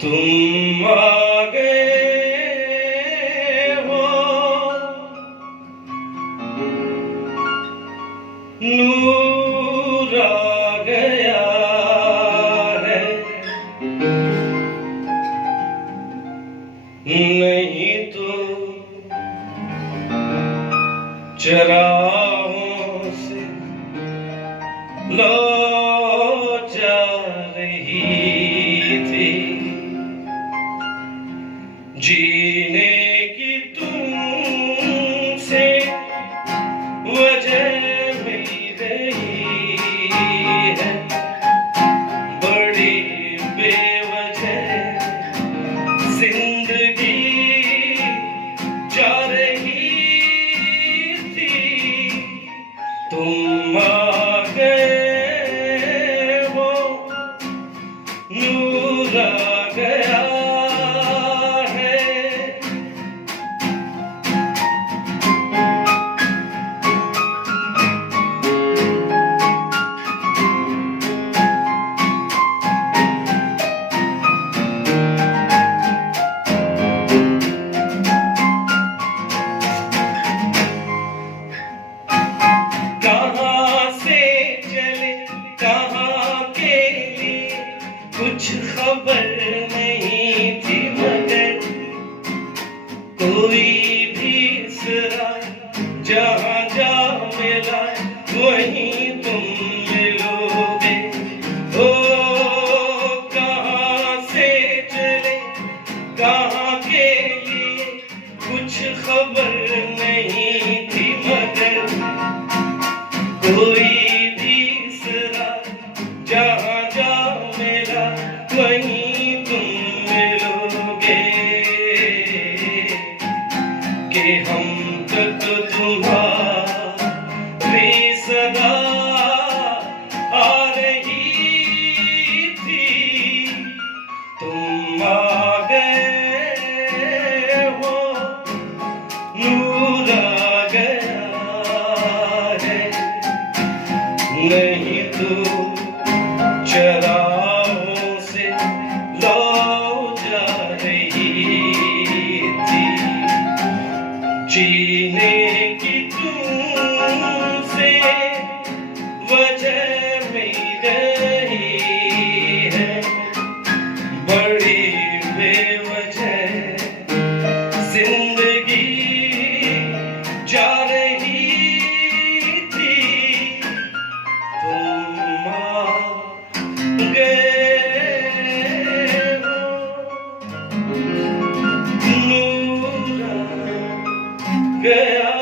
तुम आ गए हो, नूर आ गया है, नहीं तो चराहों से लो जा रही थी, जीने की तुमसे वजह मिल रही है, बड़ी बेवजह जिंदगी जा रही थी। तुम आ गए हो, नूर आ गया है। कहाँ से चले कहाँ के लिए कुछ खबर नहीं थी, मगर कोई भी सिरा जहाँ जा मिला वहीं तुम मिलोगे। ओ कहाँ से चले कहाँ के लिए कुछ खबर नहीं थी, मगर कोई भी सिरा जहाँ जा मिला वहीं तुम मिलोगे। कि हम तक तुम्हारी सदा आ रही थी, तुम आ गए हो, नूर आ गया है, नहीं तो चराहों से लो जा रही थी, जीने की तुमसे वजह मिल गई है, बड़ी बेवजह जिंदगी जा रही थी। तुम आ गए हो, नूर आ गया